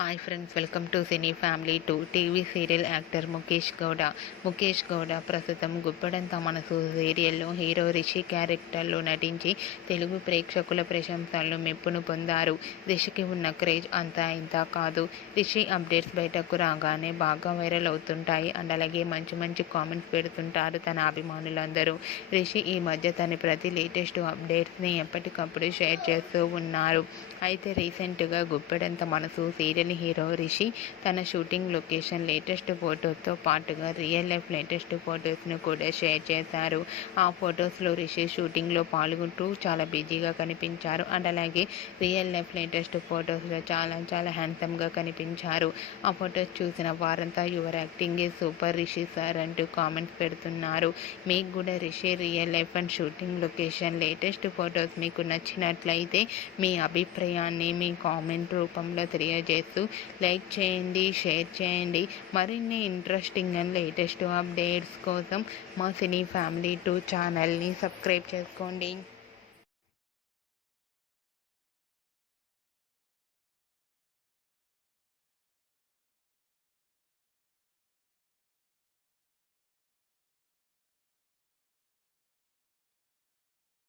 Hi friends, welcome to cine family 2. TV serial actor Mukesh Gowda ప్రస్తుతం గుప్పెడంత మనసు సీరియల్లో హీరో రిషి క్యారెక్టర్లో నటించి తెలుగు ప్రేక్షకుల ప్రశంసలను మెప్పును పొందారు. రిషికి ఉన్న క్రేజ్ అంతా ఇంత కాదు. రిషి అప్డేట్స్ బయటకు రాగానే బాగా వైరల్ అవుతుంటాయి అండ్ అలాగే మంచి కామెంట్స్ పెడుతుంటారు తన అభిమానులందరూ. రిషి ఈ మధ్య తన ప్రతి లేటెస్ట్ అప్డేట్స్ని ఎప్పటికప్పుడు షేర్ చేస్తూ ఉన్నారు. అయితే రీసెంట్గా గుప్పెడంత మనసు సీరియల్ హీరో రిషి తన షూటింగ్ లొకేషన్ లేటెస్ట్ ఫొటోస్తో పాటుగా రియల్ లైఫ్ లేటెస్ట్ ఫొటోస్ను కూడా షేర్ చేశారు. ఆ ఫొటోస్లో రిషి షూటింగ్లో పాల్గొంటూ చాలా బిజీగా కనిపించారు అండ్ అలాగే రియల్ లైఫ్ లేటెస్ట్ ఫొటోస్లో చాలా హ్యాండ్సమ్గా కనిపించారు. ఆ ఫొటోస్ చూసిన వారంతా your acting is super Rishi sir అంటూ కామెంట్స్ పెడుతున్నారు. మీకు కూడా Rishi real life and shooting location latest photos మీకు నచ్చినట్లయితే మీ అభిప్రాయాన్ని మీ కామెంట్ రూపంలో తెలియజేస్తూ లైక్ చేయండి, షేర్ చేయండి. మరిన్ని ఇంట్రెస్టింగ్ అండ్ లేటెస్ట్ అప్డేట్స్ కోసం మా సినీ ఫ్యామిలీ 2 ఛానల్ని సబ్స్క్రైబ్ చేసుకోండి.